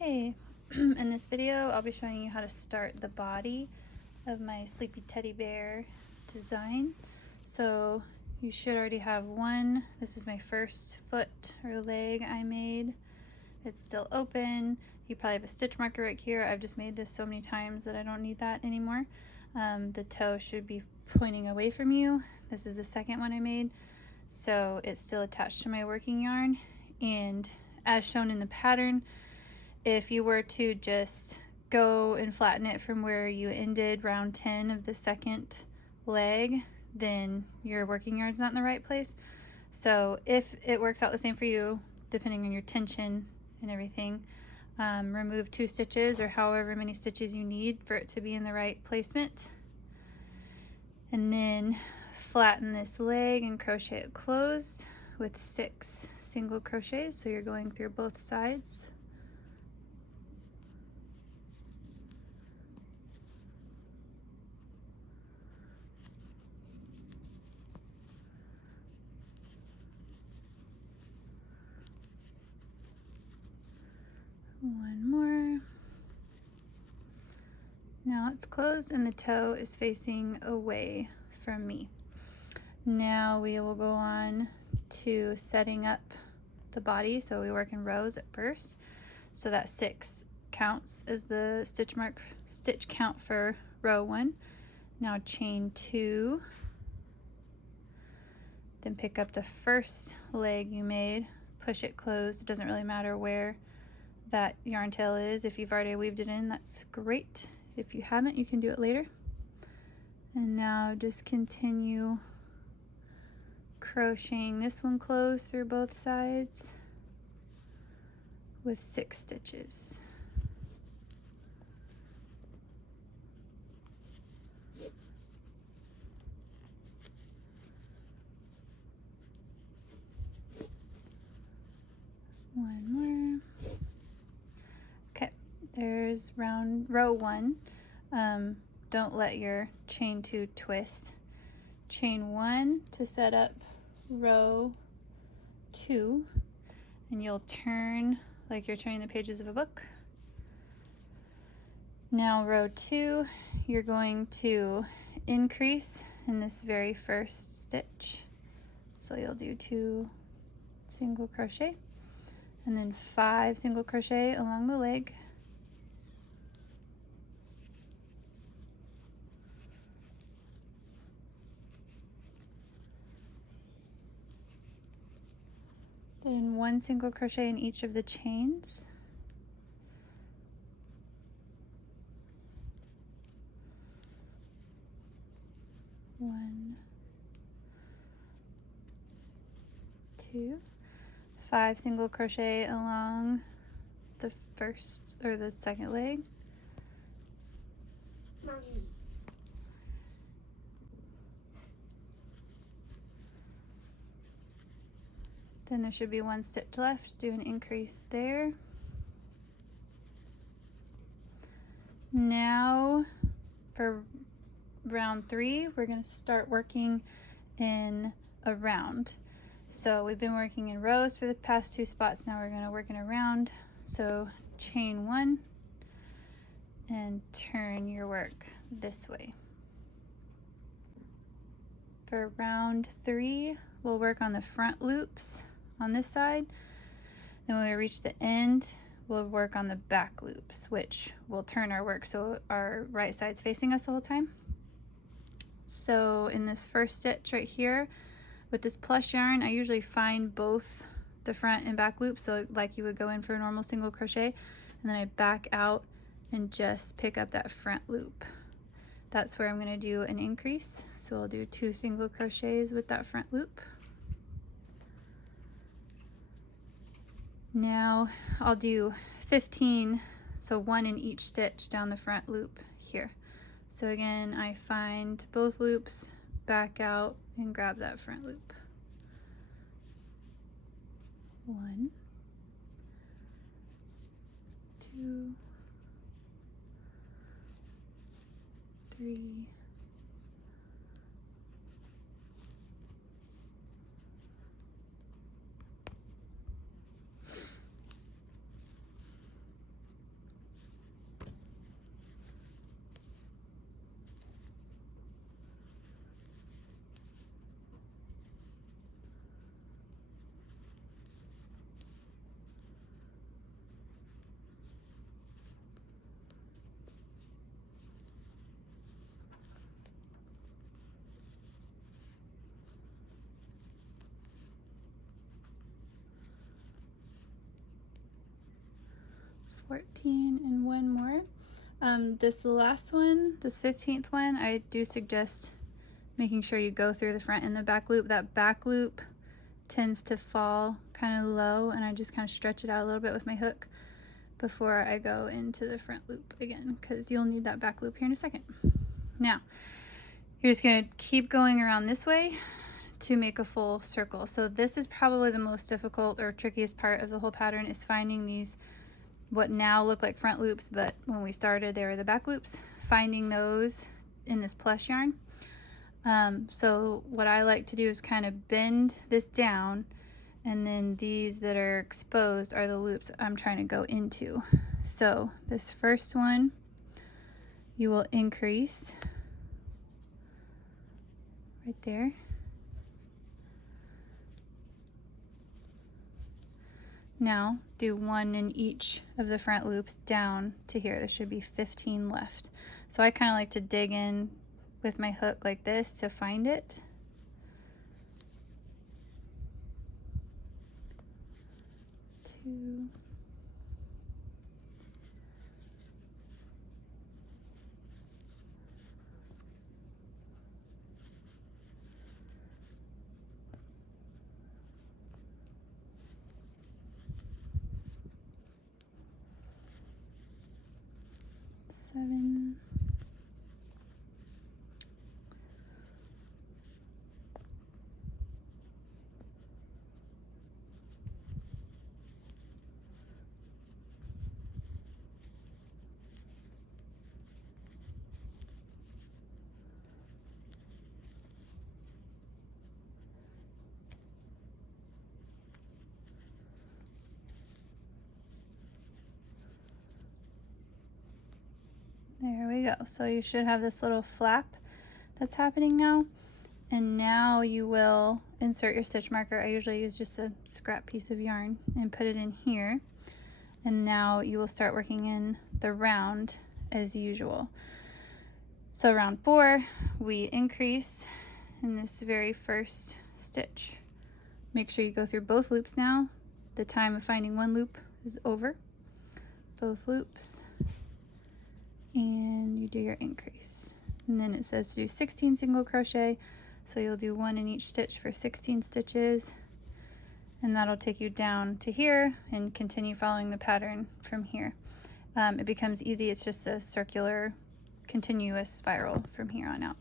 Okay, in this video I'll be showing you how to start the body of my sleepy teddy bear design. So you should already have one. This is my first foot or leg I made. It's still open. You probably have a stitch marker right here. I've just made this so many times that I don't need that anymore. The toe should be pointing away from you. This is the second one I made. So it's still attached to my working yarn, and as shown in the pattern, if you were to just go and flatten it from where you ended round 10 of the second leg, then your working yarn's not in the right place. So if it works out the same for you, depending on your tension and everything, remove 2 stitches or however many stitches you need for it to be in the right placement, and then flatten this leg and crochet it closed with 6 single crochets. So you're going through both sides. One more. Now it's closed and the toe is facing away from me. Now we will go on to setting up the body. So we work in rows at first. So that 6 counts as the stitch count for row 1. Now chain 2. Then pick up the first leg you made, push it closed. It doesn't really matter where that yarn tail is. If you've already weaved it in, that's great. If you haven't, you can do it later. And now just continue crocheting this one closed through both sides with 6 stitches. One more. Okay, there's row 1. Don't let your chain 2 twist. Chain 1 to set up row 2, and you'll turn like you're turning the pages of a book. Now row 2, you're going to increase in this very first stitch. So you'll do 2 single crochet and then 5 single crochet along the leg. Then 1 single crochet in each of the chains. One, 2, 5 single crochet along the first or the second leg. Mommy. Then there should be 1 stitch left. Do an increase there. Now for round 3, we're going to start working in a round. So we've been working in rows for the past 2 spots. Now we're going to work in a round. So chain 1 and turn your work this way. For round 3, we'll work on the front loops on this side. Then when we reach the end, we'll work on the back loops, which will turn our work so our right side's facing us the whole time. So in this first stitch right here with this plush yarn, I usually find both the front and back loops, so like you would go in for a normal single crochet, and then I back out and just pick up that front loop. That's where I'm going to do an increase. So I'll do 2 single crochets with that front loop. Now I'll do 15, so 1 in each stitch down the front loop here. So again, I find both loops, back out, and grab that front loop. 1, 2, 3, 4, 14 and one more. This last one, this 15th one, I do suggest making sure you go through the front and the back loop. That back loop tends to fall kind of low, and I just kind of stretch it out a little bit with my hook before I go into the front loop again, because you'll need that back loop here in a second. Now, you're just going to keep going around this way to make a full circle. So this is probably the most difficult or trickiest part of the whole pattern, is finding these what now look like front loops, but when we started they were the back loops, finding those in this plush yarn. So what I like to do is kind of bend this down, and then these that are exposed are the loops I'm trying to go into. So this first one you will increase right there. Now do one in each of the front loops down to here. There should be 15 left. So I kind of like to dig in with my hook like this to find it. Two. Seven. There we go. So you should have this little flap that's happening now. And now you will insert your stitch marker. I usually use just a scrap piece of yarn and put it in here. And now you will start working in the round as usual. So round 4, we increase in this very first stitch. Make sure you go through both loops now. The time of finding one loop is over. Both loops. And you do your increase, and then it says to do 16 single crochet, so you'll do one in each stitch for 16 stitches, and that'll take you down to here and continue following the pattern from here. It becomes easy. It's just a circular continuous spiral from here on out.